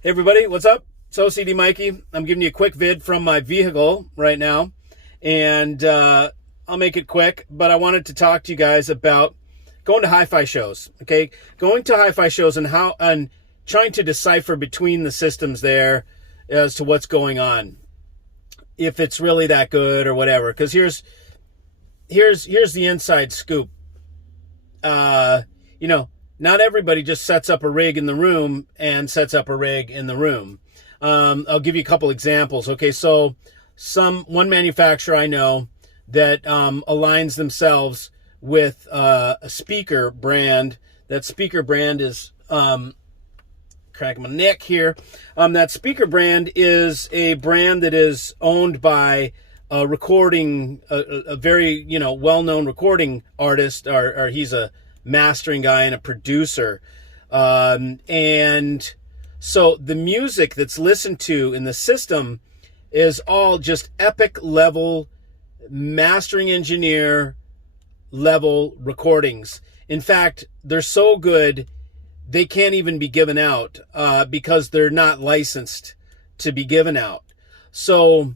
Hey everybody, what's up? It's OCD Mikey. I'm giving you a quick vid from my vehicle right now, and I'll make it quick, but I wanted to talk to you guys about going to HiFi shows, okay? Going to HiFi shows and trying to decipher between the systems there as to what's going on, if it's really that good or whatever. Because here's the inside scoop. Not everybody just sets up a rig in the room and sets up a rig in the room. I'll give you a couple examples. Okay, so one manufacturer I know that aligns themselves with a speaker brand. That speaker brand is cracking my neck here. That speaker brand is a brand that is owned by a very well-known recording artist, or he's a mastering guy and a producer, and so the music that's listened to in the system is all just epic level mastering engineer level recordings. In fact, they're so good they can't even be given out because they're not licensed to be given out. So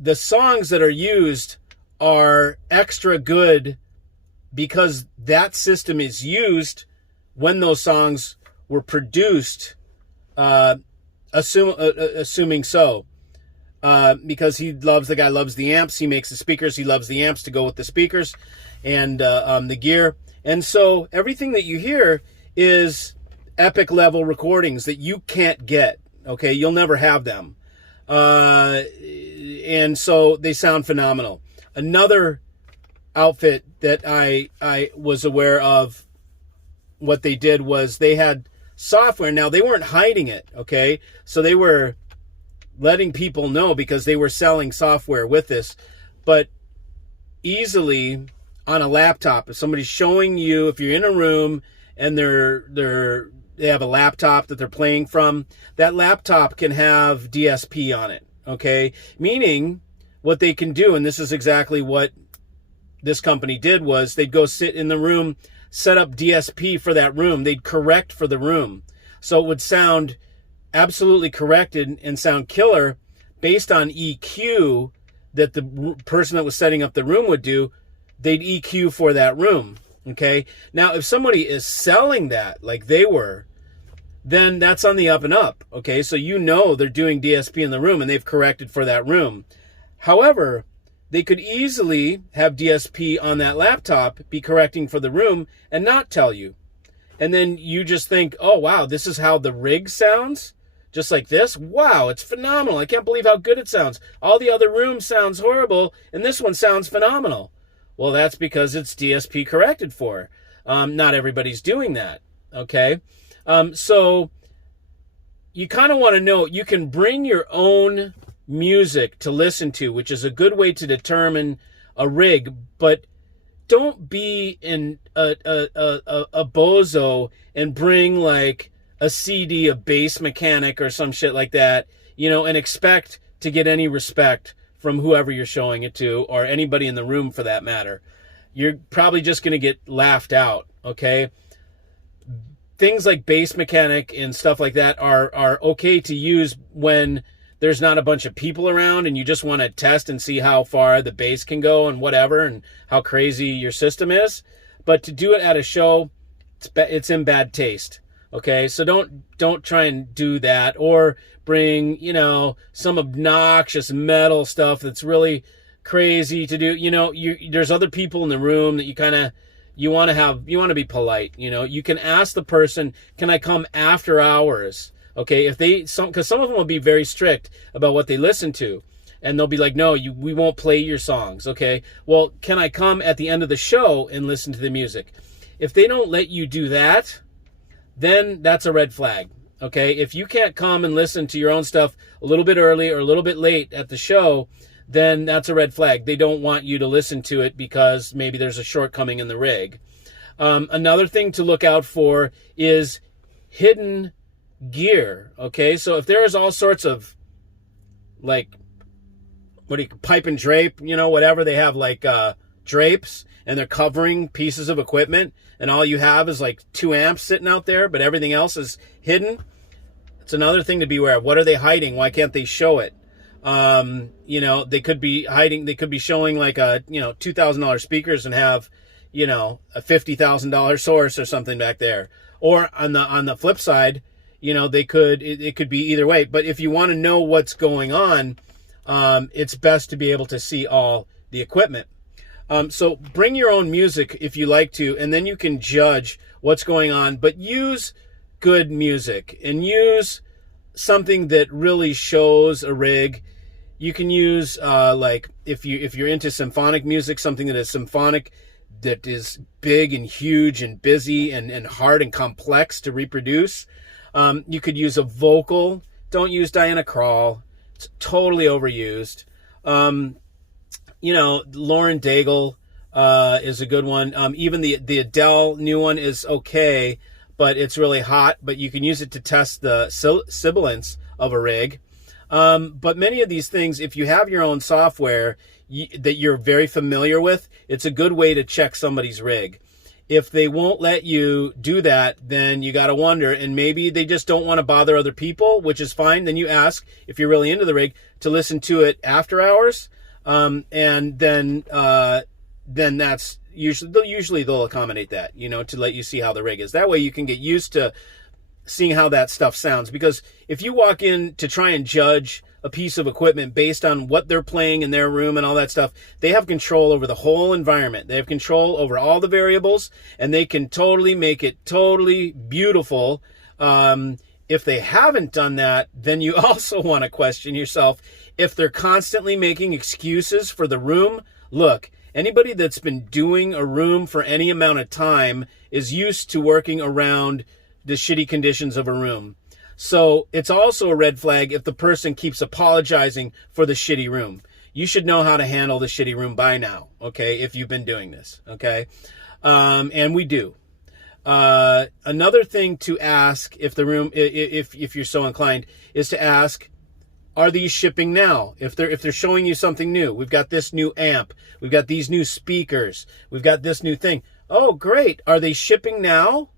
the songs that are used are extra good because that system is used when those songs were produced, assuming so. Because the guy loves the amps, he makes the speakers, he loves the amps to go with the speakers and the gear. And so everything that you hear is epic level recordings that you can't get, okay? You'll never have them. And so they sound phenomenal. Another outfit that I was aware of, what they did was they had software. Now, they weren't hiding it, okay? So they were letting people know because they were selling software with this. But easily on a laptop, if somebody's showing you, if you're in a room and they have a laptop that they're playing from, that laptop can have DSP on it, okay? Meaning what they can do, and this is exactly what this company did, was they'd go sit in the room, set up DSP for that room. They'd correct for the room. So it would sound absolutely corrected and sound killer based on EQ that the person that was setting up the room would do. They'd EQ for that room, okay? Now, if somebody is selling that like they were, then that's on the up and up, okay? So they're doing DSP in the room and they've corrected for that room. However, they could easily have DSP on that laptop, be correcting for the room, and not tell you. And then you just think, oh, wow, this is how the rig sounds? Just like this? Wow, it's phenomenal. I can't believe how good it sounds. All the other rooms sounds horrible, and this one sounds phenomenal. Well, that's because it's DSP corrected for. Not everybody's doing that, okay? So you kind of want to know, you can bring your own music to listen to, which is a good way to determine a rig, but don't be a bozo and bring like a CD of Bass Mechanic or some shit like that, and expect to get any respect from whoever you're showing it to, or anybody in the room for that matter. You're probably just going to get laughed out, okay? Things like Bass Mechanic and stuff like that are okay to use when there's not a bunch of people around and you just want to test and see how far the bass can go and whatever and how crazy your system is. But to do it at a show, it's in bad taste, okay? So don't try and do that, or bring, some obnoxious metal stuff that's really crazy to do. There's other people in the room that you want to be polite. You can ask the person, can I come after hours? Okay, because some of them will be very strict about what they listen to, and they'll be like, no, we won't play your songs, okay? Well, can I come at the end of the show and listen to the music? If they don't let you do that, then that's a red flag, okay? If you can't come and listen to your own stuff a little bit early or a little bit late at the show, then that's a red flag. They don't want you to listen to it because maybe there's a shortcoming in the rig. Another thing to look out for is hidden gear, okay? So if there's all sorts of like pipe and drape, whatever, they have like drapes and they're covering pieces of equipment and all you have is like 2 amps sitting out there, but everything else is hidden, It's another thing to be aware of. What are they hiding? Why can't they show it? They could be hiding. They could be showing like a $2,000 speakers and have a $50,000 source or something back there. Or on the flip side, it could be either way. But if you want to know what's going on, it's best to be able to see all the equipment. So bring your own music if you like to, and then you can judge what's going on. But use good music and use something that really shows a rig. You can use like if you're into symphonic music, something that is symphonic, that is big and huge and busy and hard and complex to reproduce. You could use a vocal. Don't use Diana Krall. It's totally overused. Lauren Daigle is a good one. Even the Adele new one is okay, but it's really hot. But you can use it to test the sibilance of a rig. But many of these things, if you have your own software that you're very familiar with, it's a good way to check somebody's rig. If they won't let you do that, then you got to wonder, and maybe they just don't want to bother other people, which is fine. Then you ask, if you're really into the rig, to listen to it after hours, and then that's usually they'll accommodate that, to let you see how the rig is. That way you can get used to seeing how that stuff sounds. Because if you walk in to try and judge a piece of equipment based on what they're playing in their room and all that stuff, they have control over the whole environment. They have control over all the variables, and they can totally make it totally beautiful. If they haven't done that, then you also want to question yourself if they're constantly making excuses for the room. Look, anybody that's been doing a room for any amount of time is used to working around the shitty conditions of a room. So it's also a red flag if the person keeps apologizing for the shitty room. You should know how to handle the shitty room by now, okay, if you've been doing this, okay? And we do. Another thing to ask if the room, if you're so inclined, is to ask, are these shipping now? If they're showing you something new, we've got this new amp, we've got these new speakers, we've got this new thing. Oh, great. Are they shipping now?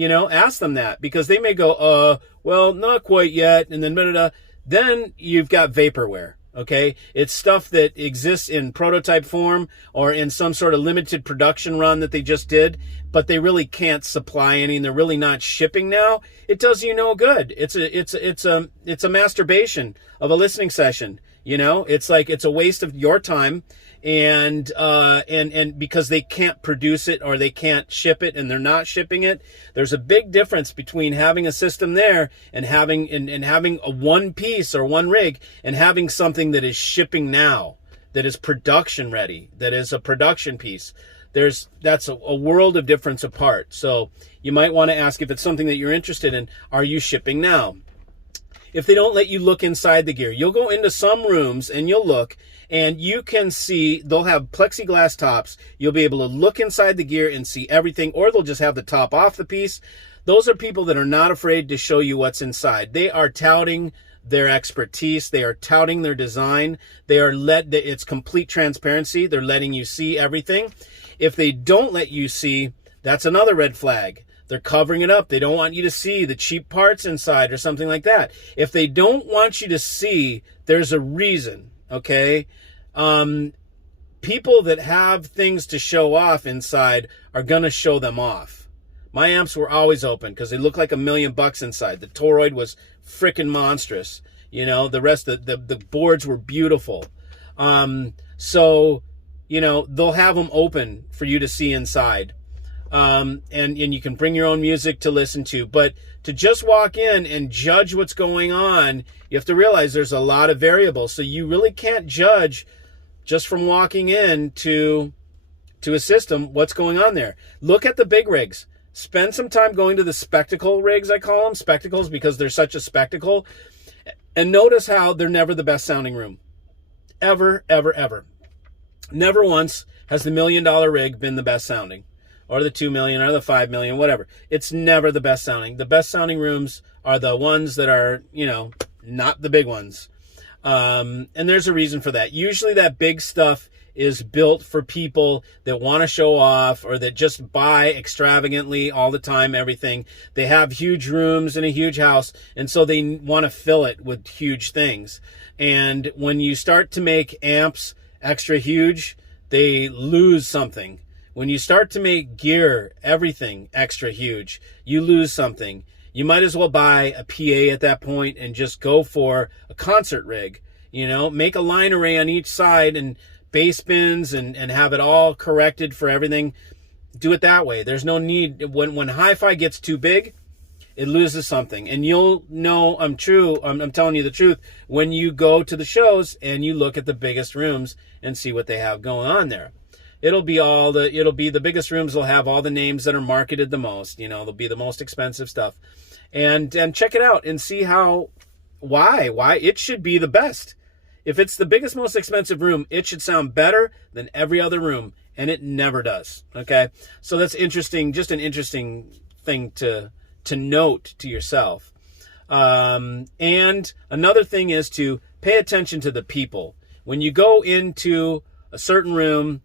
Ask them that, because they may go, well, not quite yet. And then, then you've got vaporware. Okay. It's stuff that exists in prototype form or in some sort of limited production run that they just did, but they really can't supply any, and they're really not shipping now. It does you no good. It's a masturbation of a listening session. It's like, it's a waste of your time. And because they can't produce it or they can't ship it and they're not shipping it. There's a big difference between having a system there and having a one piece or one rig and having something that is shipping now, that is production ready, that is a production piece. That's a world of difference apart. So you might want to ask, if it's something that you're interested in, are you shipping now? If they don't let you look inside the gear, you'll go into some rooms and you'll look, and you can see they'll have plexiglass tops. You'll be able to look inside the gear and see everything, or they'll just have the top off the piece. Those are people that are not afraid to show you what's inside. They are touting their expertise. They are touting their design. It's complete transparency. They're letting you see everything. If they don't let you see, that's another red flag. They're covering it up. They don't want you to see the cheap parts inside or something like that. If they don't want you to see, there's a reason, okay? People that have things to show off inside are going to show them off. My amps were always open because they looked like $1 million inside. The toroid was freaking monstrous. The rest of the boards were beautiful. So, they'll have them open for you to see inside. And you can bring your own music to listen to, but to just walk in and judge what's going on, you have to realize there's a lot of variables. So you really can't judge just from walking in to a system what's going on there. Look at the big rigs. Spend some time going to the spectacle rigs, I call them spectacles, because they're such a spectacle. And notice how they're never the best sounding room. Ever, ever, ever. Never once has the $1 million rig been the best sounding, or the 2 million, or the 5 million, whatever. It's never the best sounding. The best sounding rooms are the ones that are, not the big ones. And there's a reason for that. Usually that big stuff is built for people that want to show off or that just buy extravagantly all the time, everything. They have huge rooms in a huge house, and so they want to fill it with huge things. And when you start to make amps extra huge, they lose something. When you start to make gear, everything extra huge, you lose something. You might as well buy a PA at that point and just go for a concert rig. Make a line array on each side and bass bins and have it all corrected for everything. Do it that way. There's no need. When hi-fi gets too big, it loses something. And you'll know I'm telling you the truth when you go to the shows and you look at the biggest rooms and see what they have going on there. It'll be the biggest rooms will have all the names that are marketed the most. They'll be the most expensive stuff. And check it out and see why it should be the best. If it's the biggest, most expensive room, it should sound better than every other room, and it never does. Okay, so that's interesting. Just an interesting thing to note to yourself. And another thing is to pay attention to the people. When you go into a certain room,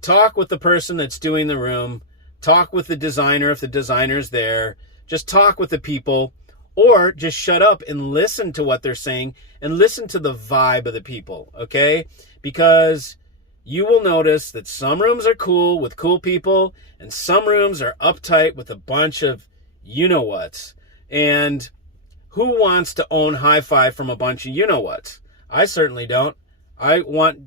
talk with the person that's doing the room. Talk with the designer if the designer's there. Just talk with the people. Or just shut up and listen to what they're saying and listen to the vibe of the people, okay? Because you will notice that some rooms are cool with cool people and some rooms are uptight with a bunch of you-know-whats. And who wants to own hi-fi from a bunch of you-know-whats? I certainly don't. I want,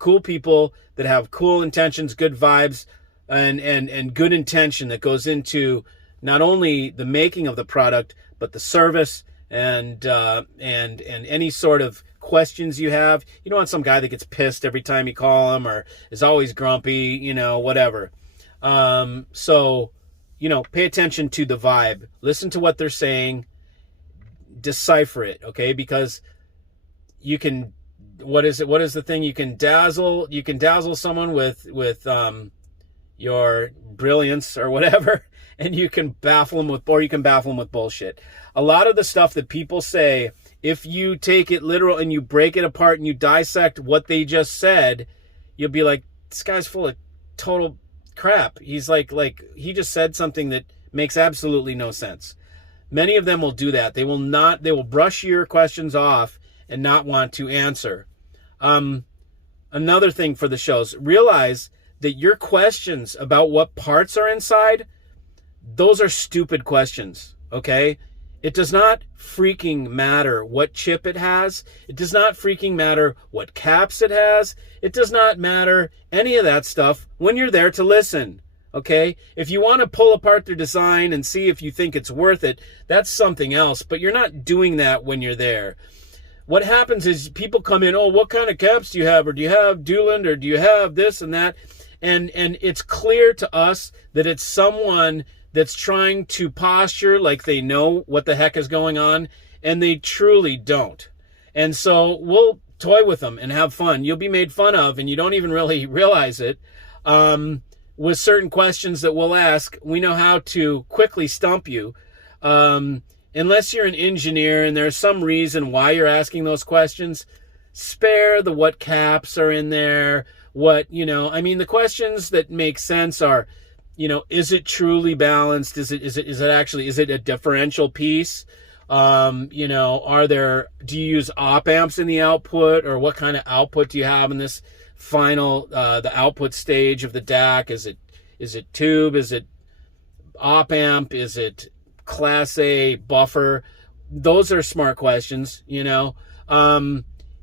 cool people that have cool intentions, good vibes, and good intention that goes into not only the making of the product, but the service and any sort of questions you have. You don't want some guy that gets pissed every time you call him or is always grumpy, whatever. So, pay attention to the vibe. Listen to what they're saying. Decipher it, okay? Because you can, what is the thing? You can dazzle someone with your brilliance or whatever. And you can baffle them with bullshit. A lot of the stuff that people say, if you take it literal and you break it apart and you dissect what they just said, you'll be like, this guy's full of total crap. He's like he just said something that makes absolutely no sense. Many of them will do that. They will brush your questions off and not want to answer. Another thing for the shows, realize that your questions about what parts are inside, those are stupid questions, okay? It does not freaking matter what chip it has. It does not freaking matter what caps it has. It does not matter any of that stuff when you're there to listen, okay? If you want to pull apart their design and see if you think it's worth it, that's something else, but you're not doing that when you're there. What happens is people come in, oh, what kind of caps do you have? Or do you have Dueland? Or do you have this and that? And it's clear to us that it's someone that's trying to posture like they know what the heck is going on, and they truly don't. And so we'll toy with them and have fun. You'll be made fun of, and you don't even really realize it. With certain questions that we'll ask, we know how to quickly stump you. Unless you're an engineer and there's some reason why you're asking those questions, spare the what caps are in there, the questions that make sense are, is it truly balanced? Is it a differential piece? Do you use op amps in the output, or what kind of output do you have in this final, the output stage of the DAC? Is it tube? Is it op amp? Is it class A buffer? Those are smart questions, You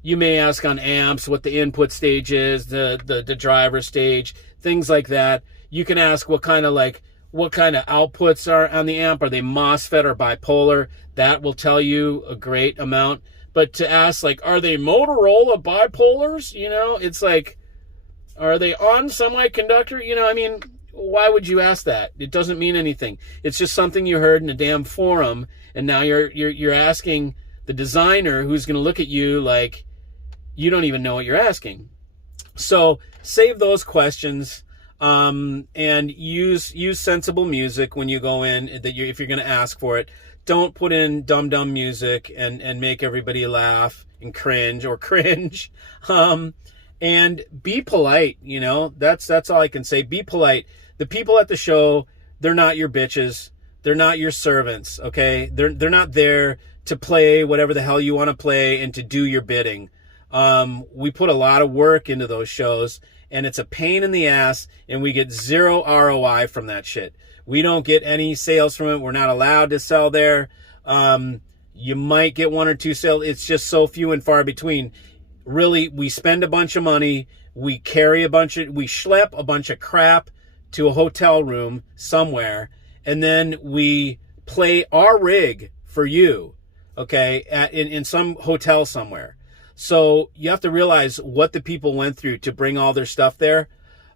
may ask on amps what the input stage is, the driver stage, things like that. You can ask what kind of outputs are on the amp. Are they MOSFET or bipolar? That will tell you a great amount. But to ask, are they Motorola bipolars? It's like, are they on semiconductor? Why would you ask that? It doesn't mean anything. It's just something you heard in a damn forum, and now you're asking the designer, who's going to look at you like you don't even know what you're asking. So save those questions. And use sensible music when you go in, if you're going to ask for it. Don't put in dumb music and make everybody laugh and cringe. and be polite. That's all I can say. Be polite. The people at the show, they're not your bitches. They're not your servants. Okay, they're not there to play whatever the hell you want to play and to do your bidding. We put a lot of work into those shows, and it's a pain in the ass, and we get zero ROI from that shit. We don't get any sales from it. We're not allowed to sell there. You might get one or two sales. It's just so few and far between. Really, we spend a bunch of money. We schlep a bunch of crap to a hotel room somewhere, and then we play our rig for you, okay, in some hotel somewhere. So you have to realize what the people went through to bring all their stuff there.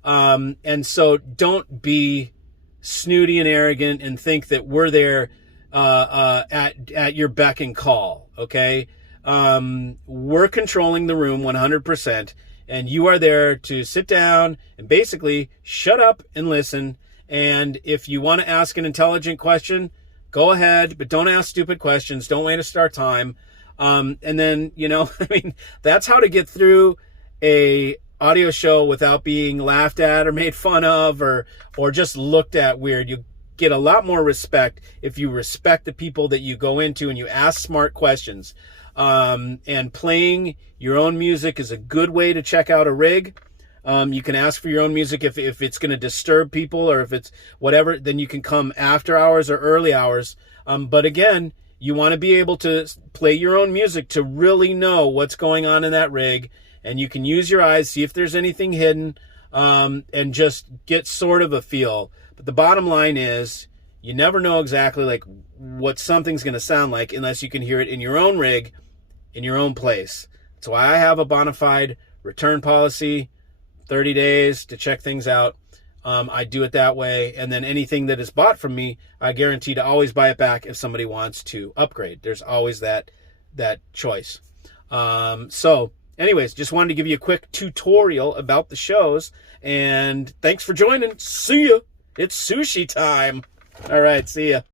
And so don't be snooty and arrogant and think that we're there at your beck and call, okay? We're controlling the room 100%, and you are there to sit down and basically shut up and listen. And if you want to ask an intelligent question, go ahead, but don't ask stupid questions. Don't waste our time. And then, I mean, that's how to get through a audio show without being laughed at or made fun of or just looked at weird. You get a lot more respect if you respect the people that you go into and you ask smart questions. And playing your own music is a good way to check out a rig. You can ask for your own music if it's going to disturb people or if it's whatever, then you can come after hours or early hours. But again, you want to be able to play your own music to really know what's going on in that rig. And you can use your eyes, see if there's anything hidden, and just get sort of a feel. But the bottom line is you never know exactly like what something's going to sound like unless you can hear it in your own rig, in your own place. That's why I have a bona fide return policy, 30 days to check things out. I do it that way. And then anything that is bought from me, I guarantee to always buy it back if somebody wants to upgrade. There's always that choice. So anyways, just wanted to give you a quick tutorial about the shows. And thanks for joining. See ya. It's sushi time. All right. See ya.